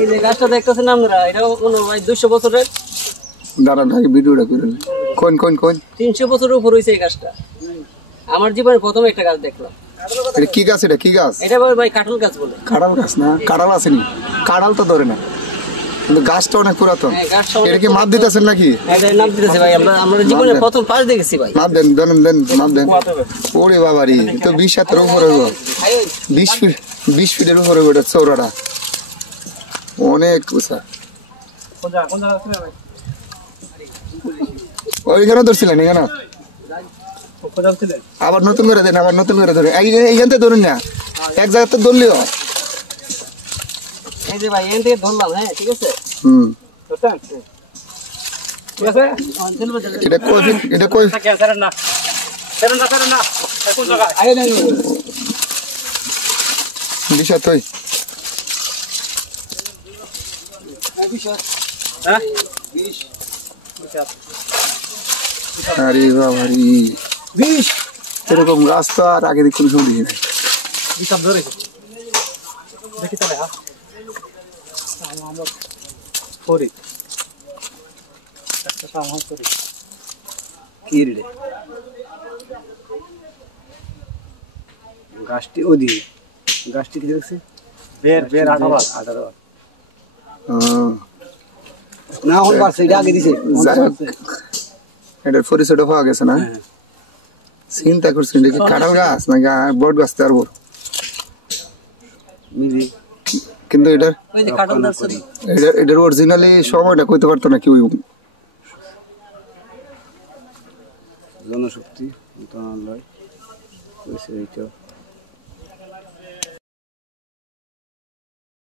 এই যে গাছটা দেখতেছেন আপনারা, এটা মনে হয় 200 বছরের। দাঁড়ান ভাই ভিডিওটা করে কোন কোন কোন 300 বছরের উপর হইছে এই গাছটা। আমার জীবনে প্রথম একটা গাছ দেখলাম। এটা কি গাছ? এটা কি গাছ? এটা ভাই কাঁঠাল গাছ বলে। কাঁঠাল গাছ না? কাঁঠাল আসেনি, কাঁঠাল তো ধরে না, কিন্তু গাছটা অনেক পুরাতন। এটা কি মাপ দিতেছেন নাকি? এটা নাম দিতেছে ভাই, আমরা জীবনে প্রথম পাশ দেখেছি ভাই। মাপ দেন দেন দেন মাপ দেন। ওরে বাবারি, তো 20 হাতের উপরে হইব, 20 ফিটের উপরে ওটা চৌড়াটা অনেক উঁচা। ওইখানে ধরছিলেন? এখানে আবার নতুন করে দেন, আবার নতুন করে ধরেন। এইখান থেকে ধরুন না, এক জায়গাতে ধরলেও। এই যে ভাই এখান থেকে ধরলাম। হ্যাঁ ঠিক আছে। ঠিক আছে। এটা কই? এটা কই? না কোন জায়গা আয় না দিশা তুই। হ্যাঁ 20 আরে বাবারি, 20 এরকম গাছ তো আর আগে দেখুন শুনি না। হিসাব ধরে দেখি তাহলে। হ্যাঁ আমরা করি একটা সামাল করি কি রে গাছটি ওদি গাছটি কি দেখছে? বের 18 না হল গাছ এটা আগে দিছে। এটার পরিচয়টা পাওয়া গেছে না? চিন্তা করছি এটা কি কাঁঠাল গাছ নাকি বট গাছ? তার উপর কিন্তু এটার অরিজিনালি সময়টা কইতে পারতো না কি? ওই জনশক্তি মন্ত্রণালয়